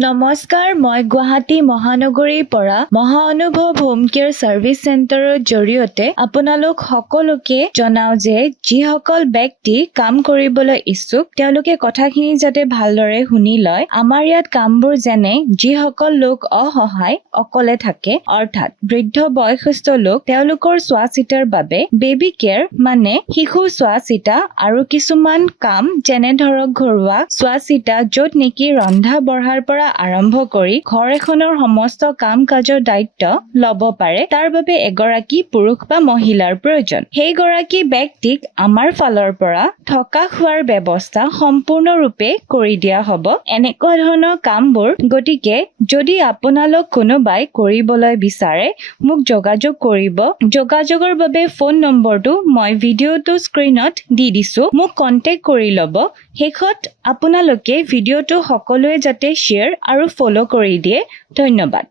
নমস্কাৰ, মই গুৱাহাটী মহানগৰীৰ পৰা মহানুভৱ হোম কেয়াৰ চাৰ্ভিচ চেণ্টাৰৰ জৰিয়তে আপোনালোক সকলোকে জনাও যে যিসকল ব্যক্তি কাম কৰিবলৈ ইচ্ছুক তেওঁলোকে কথাখিনি যাতে ভালদৰে শুনি লয়। আমাৰ ইয়াত কামবোৰ যেনে যিসকল লোক অসহায় অকলে থাকে অৰ্থাৎ বৃদ্ধ বয়সস্থ লোক তেওঁলোকৰ চোৱা চিতাৰ বাবে বেবী কেয়াৰ মানে শিশু চোৱা চিতা আৰু কিছুমান কাম যেনে ধৰক ঘৰুৱা চোৱা চিতা য'ত নেকি ৰন্ধা বঢ়াৰ পৰা আৰম্ভ কৰি ঘৰ এখনৰ সমস্ত কাম কাজৰ দায়িত্ব ল'ব পাৰে তাৰ বাবে এগৰাকী পুৰুষ বা মহিলাৰ প্ৰয়োজন। সেই গৰাকী ব্যক্তিক আমাৰ ফালৰ পৰা থকা খোৱাৰ ব্যৱস্থা সম্পূৰ্ণৰূপে কৰি দিয়া হ'ব এনেকুৱা ধৰণৰ কামবোৰ। গতিকে যদি আপোনালোক কোনোবাই কৰিবলৈ বিচাৰে মোক যোগাযোগ কৰিব। যোগাযোগৰ বাবে ফোন নম্বৰটো মই ভিডিঅ'টো স্ক্ৰীনত দি দিছো, মোক কন্টেক্ট কৰি ল'ব। শেষত আপোনালোকে ভিডিঅ'টো সকলোৱে যাতে শ্বেয়াৰ আৰু ফলো কৰি দিয়ে। ধন্যবাদ।